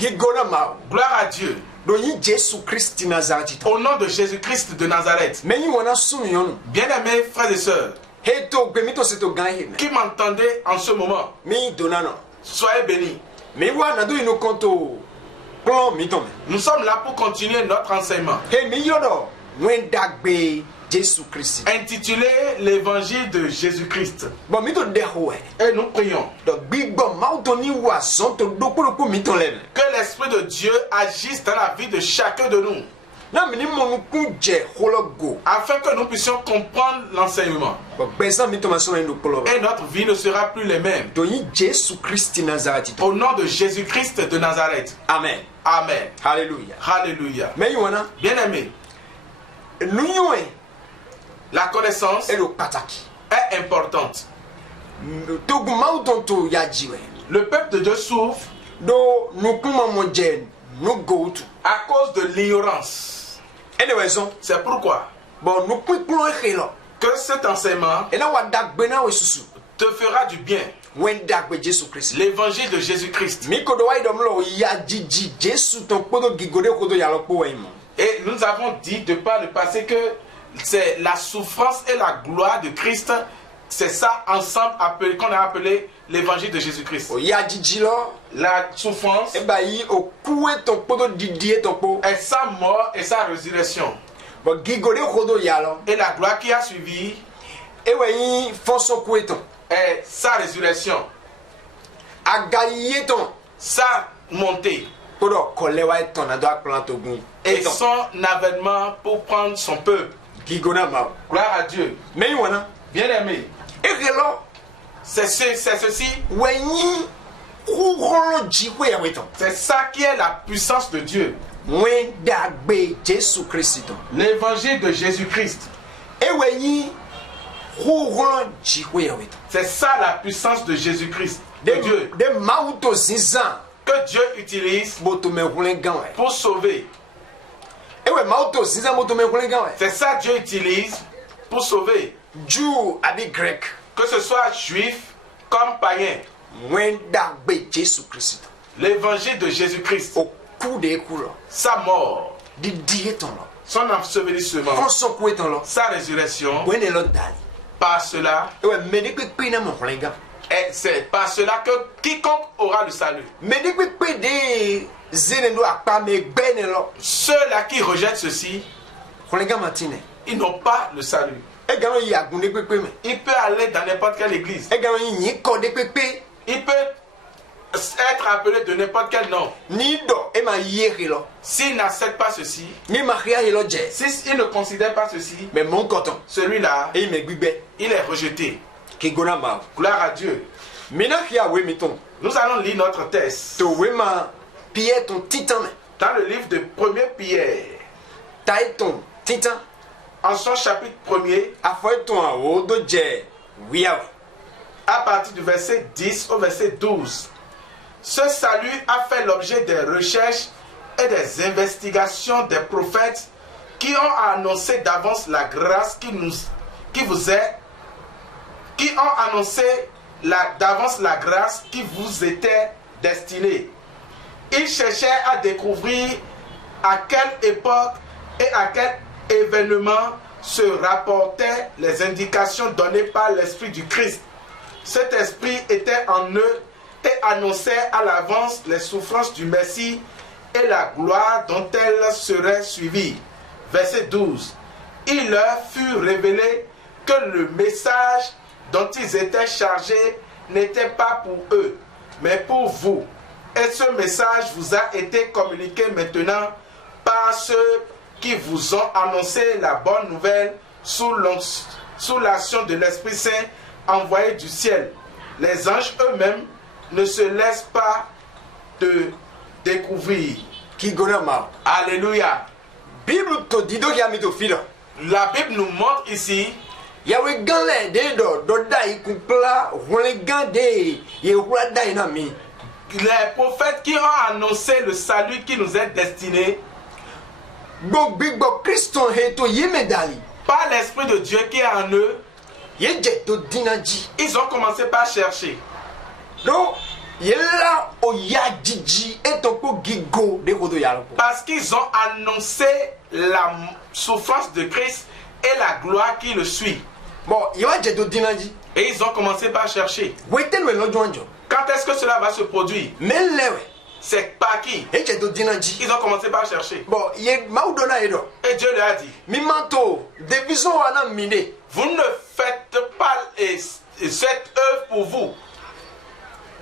Gloire à Dieu. Au nom de Jésus-Christ de Nazareth. Bien-aimés frères et sœurs, qui m'entendez en ce moment, soyez bénis. Nous sommes là pour continuer notre enseignement intitulé l'évangile de Jésus-Christ. Et nous prions que l'Esprit de Dieu agisse dans la vie de chacun de nous, afin que nous puissions comprendre l'enseignement. Et notre vie ne sera plus les mêmes. Au nom de Jésus-Christ de Nazareth. Amen. Amen. Alléluia. Alléluia. Bien-aimés, la connaissance est importante. Le peuple de Dieu souffre à cause de l'ignorance. C'est pourquoi que cet enseignement te fera du bien. L'évangile de Jésus-Christ. Et nous avons dit de par le passé que c'est la souffrance et la gloire de Christ, c'est ça ensemble qu'on a appelé l'évangile de Jésus-Christ. La souffrance et sa mort et sa résurrection. Et la gloire qui a suivi et sa résurrection. Sa montée. Et son avènement pour prendre son peuple. Gloire à Dieu. Bien-aimé, c'est ceci. C'est ça qui est la puissance de Dieu. L'évangile de Jésus-Christ. C'est ça la puissance de Jésus-Christ. De Dieu. Que Dieu utilise pour sauver. C'est ça Dieu utilise pour sauver. Que ce soit juif comme païen. L'évangile de Jésus-Christ. Sa mort. Son ensevelissement. Sa résurrection. Par cela. Et c'est par cela que quiconque aura le salut. Ceux-là qui rejettent ceci, ils n'ont pas le salut. Il peut aller dans n'importe quelle église. Il peut être appelé de n'importe quel nom. S'il n'accepte pas ceci, s'il ne considère pas ceci, celui-là, il est rejeté. Gloire à Dieu. Nous allons lire notre texte dans le livre de 1er Pierre, en son chapitre 1er, à partir du verset 10 au verset 12. Ce salut a fait l'objet des recherches et des investigations des prophètes qui ont annoncé d'avance la grâce qui vous était destinée. Ils cherchaient à découvrir à quelle époque et à quel événement se rapportaient les indications données par l'Esprit du Christ. Cet Esprit était en eux et annonçait à l'avance les souffrances du Messie et la gloire dont elles seraient suivies. Verset 12. Il leur fut révélé que le message dont ils étaient chargés n'était pas pour eux, mais pour vous. Et ce message vous a été communiqué maintenant par ceux qui vous ont annoncé la bonne nouvelle sous l'action de l'Esprit Saint envoyé du ciel. Les anges eux-mêmes ne se laissent pas de découvrir. Alléluia. La Bible nous montre ici les prophètes qui ont annoncé le salut qui nous est destiné par l'Esprit de Dieu qui est en eux. Ils ont commencé par chercher. Yela oya jiji etoko gigo de kodo yalo. Parce qu'ils ont annoncé la souffrance de Christ et la gloire qui le suit. Bon, yewa jedo dinaji. Et ils ont commencé par chercher. Weten we lojo anjo. Quand est-ce que cela va se produire? Melewe. C'est par qui? E jedo dinaji. Ils ont commencé par chercher. Bon, ye maudona edo. Et Dieu leur a dit, Mi manto deviso wana mine. vous ne faites pas cette œuvre pour vous.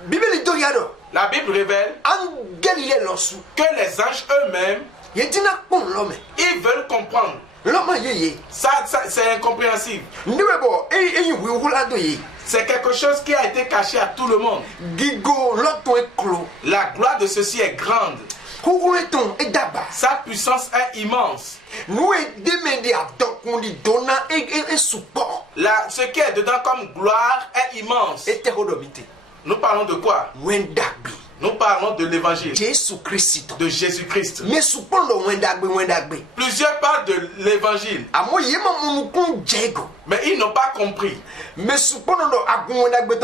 Bibeli do yado. La Bible révèle Angel ye losu. que les anges eux-mêmes, Ye dina pon lome. ils veulent comprendre. Loma ye. Ça c'est incompréhensible. Niwe bo e wi hula do ye. C'est quelque chose qui a été caché à tout le monde. Gigo loto eklo. La gloire de ceci est grande. Kukuleton e daba. Sa puissance est immense. Nous demandé à Dokundi donna et support. Ce qui est dedans comme gloire est immense. Hétérodomité. Nous parlons de quoi? Wendagbe. Nous parlons de l'évangile. Jésus Christ. De Jésus-Christ. Mais support le wendagbe. Plusieurs parlent de l'évangile. Amo yema munukun jego. Mais ils n'ont pas compris. Mais support no agun wendagbe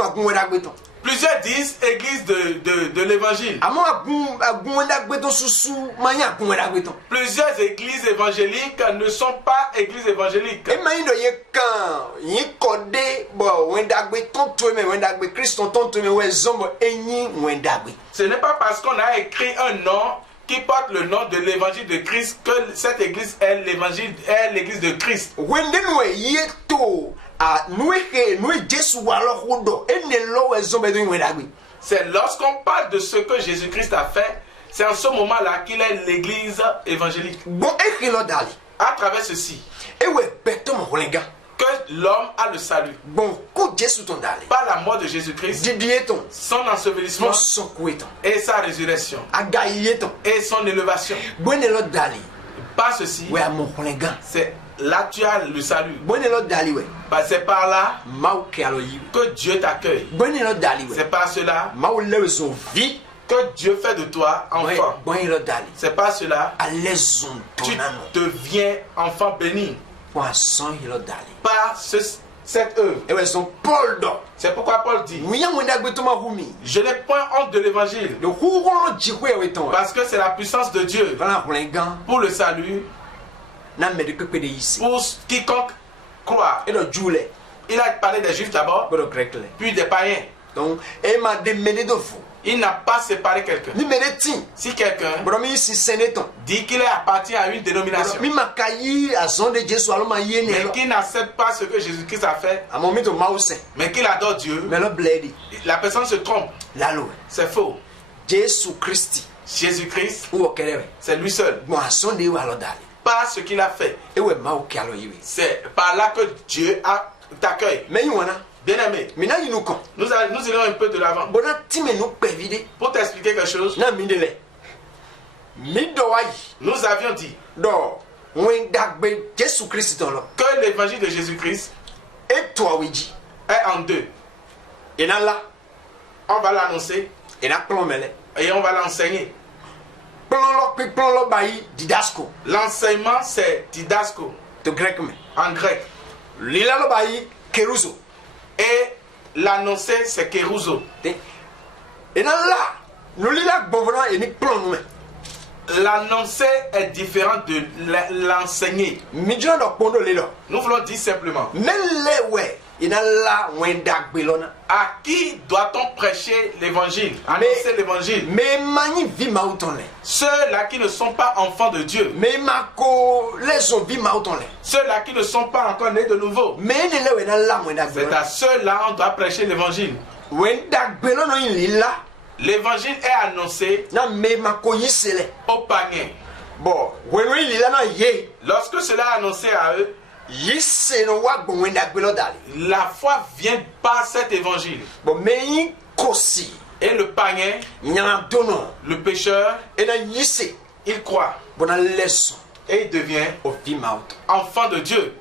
ton. Plusieurs disent église de l'évangile. Amo agun wendagbe ton susu manya agun wendagbe ton. Plusieurs églises évangéliques ne sont pas églises évangéliques. E mayindo ye kan yi kode bo wendagbe ton tueme wendagbe Christ ton tueme we zombo enyi wendagbe. Ce n'est pas parce qu'on a écrit un nom qui porte le nom de l'évangile de Christ que cette église est l'église de Christ. Wendenwe yeto a nous Jésus alors hodo enelo we zombo do wendagbe. C'est lorsqu'on parle de ce que Jésus-Christ a fait, c'est en ce moment-là qu'il est l'église évangélique. Bon ekilo dali. À travers ceci, Ewe beto mo holenga. que l'homme a le salut. Bon ko Jésus ton dali. Par la mort de Jésus-Christ, Didieton. son ensevelissement Mon sokueton. et sa résurrection Agayeton. et son élévation. Bonelo dali. Par ceci, We mo holenga. c'est là tu as le salut. Bonelo dali we. C'est par là Mau ke alo yi. que Dieu t'accueille. Bonelo dali we. C'est par cela Mau lewe son vie. que Dieu fait de toi enfant. Bonelo dali. C'est par cela Alezon que tu tonano. deviens enfant béni. Poisson yelo dali. Par cette œuvre. Ewe son Paul do. C'est pourquoi Paul dit, Muya wendagbe to ma humi. je n'ai point honte de l'évangile. Le huron jikwe weton. Parce que c'est la puissance de Dieu Vala holenga. pour le salut, Na me de pepe de ici. pour quiconque croit. Et le jule. Il a parlé des juifs d'abord, Bodo grec le. puis des païens. Donc, et m'a demandé de vous. Il n'a pas séparé quelqu'un. Ni me de tin. Si quelqu'un Bodo mi si seneton. dit qu'il appartient à une dénomination, Mi makayi a son de Jésus alo ma yene mais lo. qu'il n'accepte pas ce que Jésus-Christ a fait, A mon mito mause. mais qu'il adore Dieu, Me lo bledi. la personne se trompe. Lalo. C'est faux. Jésus Christi. Jésus-Christ, Ou okelewe. c'est lui seul. Bon a son de wa lo dali. Pas ce qu'il a fait. Ewe ma o ke alo yiwe. C'est par là que Dieu t'accueille. Me ywana. Bien-aimé, Mina yinu kon. nous irons un peu de l'avant. Bona time no pevide. Pour t'expliquer quelque chose, Na mi de le. Mi do wa yi. nous avions dit Do. Wen dagbe Jésus Christi ton lo. que l'évangile de Jésus-Christ Et toi wiji. est en deux. Ena la. On va l'annoncer Ena plomele. et on va l'enseigner. Plan lo bayi didasco. L'enseignement, c'est didasco To grec me. en grec. Lila lo bayi keruso. Et l'annoncer, c'est kérouzo. Et là, nous lila bonvona et ni plan nous. L'annoncer est différent de l'enseigner. Midjan do pondo lelo. Nous voulons dire simplement, Men le we. Ina la wendak belona. à qui doit-on prêcher l'évangile, annoncer l'évangile? Me mani vi mautonle. Ceux-là qui ne sont pas enfants de Dieu, Me mako les on vi mautonle. ceux-là qui ne sont pas encore nés de nouveau. Me ne le we na la wendak C'est belona. à ceux-là on doit prêcher l'évangile. Wendak belona in lila. L'évangile est annoncé Na me mako yisele. aux païens. Bon, when we lila na ye. Lorsque cela est annoncé à eux, Yise no wa bon wendak belodali. la foi vient par cet évangile. Bon me yin kosi. Et le païen, Nyana dono. le pécheur, Et na yise. il croit Bon na leçon. et il devient O vi maut. enfant de Dieu.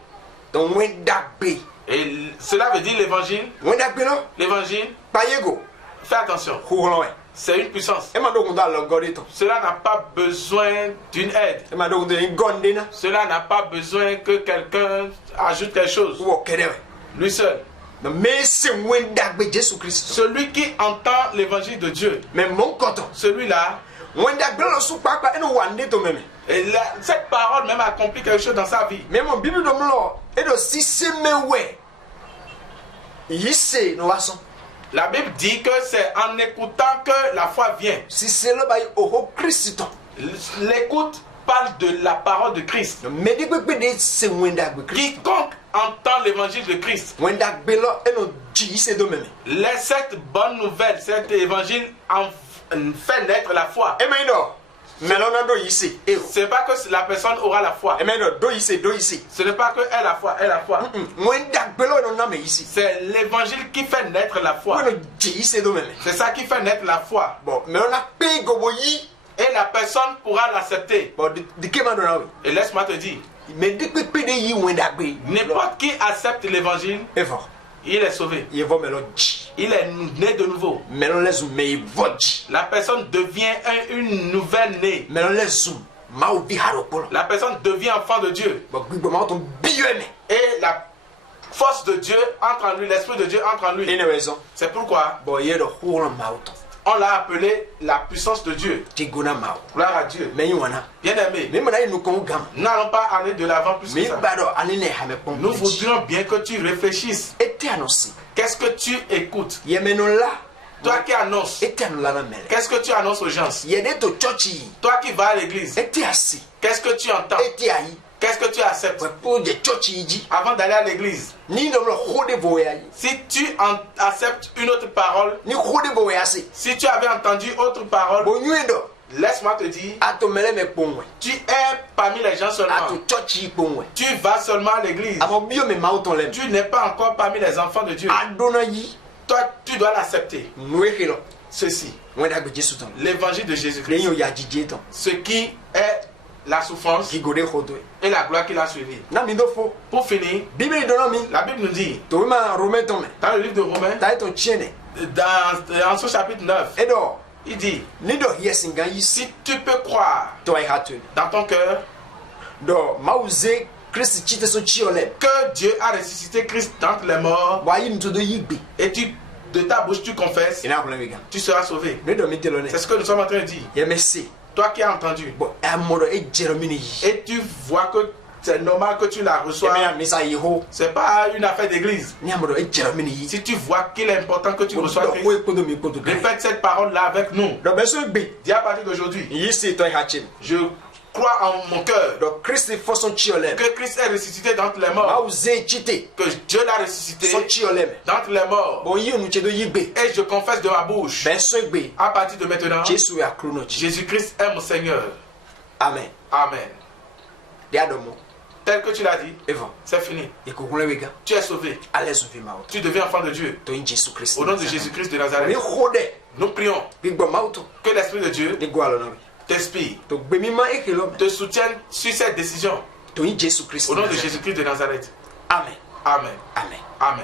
Donc wendak be. Et cela veut dire l'évangile. Wendak belo. L'évangile, Payego. fais attention, Huronwe. c'est une puissance. Ema do kunda lo godito. Cela n'a pas besoin d'une aide. Ema do kunda gondena. Cela n'a pas besoin que quelqu'un ajoute quelque chose. Wo kerewe. Lui seul. mais c'est wendagbe Jésus Christ. Celui qui entend l'évangile de Dieu, Mais mon coton. celui-là, Wendagbe lo su papa eno wande to meme. et cette parole même accomplit quelque chose dans sa vie. Mais mon Bible do mlo edo si se mewe. Yise no wason. La Bible dit que c'est en écoutant que la foi vient. Si c'est le bail au Christ. L'écoute parle de la parole de Christ. Mais di pepe de se wendagbe Christ. Quiconque entend l'évangile de Christ, Wendagbe lo eno ji yise do meme. laisse cette bonne nouvelle, cet évangile en fait naître la foi. Amen do. Melona do yise. Ce n'est pas que la personne aura la foi. Amen do yise do yise. Ce n'est pas que elle a foi, elle a foi. Wendagbe lo no na me yise. C'est l'évangile qui fait naître la foi. Eno ji yise do meme. C'est ça qui fait naître la foi. Bon, melona pe gobo yi. Et la personne pourra l'accepter. Bon, de kema do na we. Et laisse-moi te dire, Mais di pepe de yi wendagbe. n'importe qui accepte l'évangile, Evo. il est sauvé. Yevo melo ji. Il est né de nouveau. Melon les zoom mais vodji. La personne devient une nouvelle née. Melon les zoom ma obi haropolo. La personne devient enfant de Dieu. Bon gbigbo ma ton bieme. Et la force de Dieu entre en lui, l'esprit de Dieu entre en lui. Une raison. C'est pourquoi Bon ye do holo ma auto. on l'a appelé la puissance de Dieu. Tigona ma. Gloire à Dieu. Mais ywana. Bien aimé, Mais mona nous kon gam. n'allons pas aller de l'avant plus que Mais ça. bado aline ha me pon. Nous voudrions bien que tu réfléchisses. Ete annoncer. Qu'est-ce que tu écoutes? Ye menon la. Toi qui annonces, Ete la na mele. qu'est-ce que tu annonces aux gens? Ye de to churchi. Toi qui vas à l'église, Ete asi. qu'est-ce que tu entends? Ete ayi. Qu'est-ce que tu acceptes? Pour de churchi ji. Avant d'aller à l'église? Ni do lo hode voya. Si tu acceptes une autre parole, Ni hode voya se. si tu avais entendu autre parole, Bon yuendo. laisse-moi te dire, Ato mele me ponwe. tu es parmi les gens seulement. Ato churchi ponwe. Tu vas seulement à l'église. Amo bio me ma auto lem. Tu n'es pas encore parmi les enfants de Dieu. Adona yi. Toi, tu dois l'accepter. Nwekelo. Ceci, Wendagbe Jésus ton. l'évangile de Jésus-Christ, Denyo ya jije ton. ce qui est la souffrance Ki gode khodo. et la gloire qu'il a suivi. Na mi do fo. Pour finir, Bible dono mi. la Bible nous dit, To ma Romain ton me. dans le livre de Romains, Ta ton chiene. en son chapitre 9, Edo. il dit, Ni do yesinga yi si si tu peux croire to ai hatun. dans ton cœur Do mauze Christ chite so chiole. que Dieu a ressuscité Christ d'entre les morts, Wa yi nto do yigbe. et de ta bouche tu confesses, Ina kola wega. tu seras sauvé. Me do mi telone. C'est ce que nous sommes en train de dire. Ye mesi. Toi qui as entendu, Bon, amodo e jeromini yi. et tu vois que c'est normal que tu la Ye reçois, me ya misa yi ho. c'est pas une affaire d'église. Ni amodo e jeromini yi. Si tu vois qu'il est important que tu Bon, reçois do Christ, ko e kodo mi kodo. répète cette parole-là avec nous. Do beso gbe. Dis à partir d'aujourd'hui, Yi si to ai hachin. je crois en mon cœur Do Christ fo son chiole. que Christ est ressuscité d'entre les morts, Mauze chite. que Dieu l'a ressuscité Son chiole. d'entre les morts. Bon yi onu che do yigbe. Et je confesse de ma bouche, Beso gbe. à partir de maintenant, Jésus ya krono chi. Jésus-Christ est mon Seigneur. Amen. Amen. De adomo. Tel que tu l'as dit, Evan. c'est fini. E ko kunle wega. Tu es sauvé. Ale so fi ma auto. Tu deviens enfant de Dieu. To in Jésus Christ. Au nom de Jésus-Christ de Mi Nazareth, khode. nous prions Gbigbo ma auto. que l'Esprit de Dieu Ni gwalo na we. t'inspire, To gbe mi ma ekelo. te soutienne sur cette décision. To in Jésus Christ. Au nom de Jésus-Christ de Nazareth. Amen. Amen. Amen. Amen.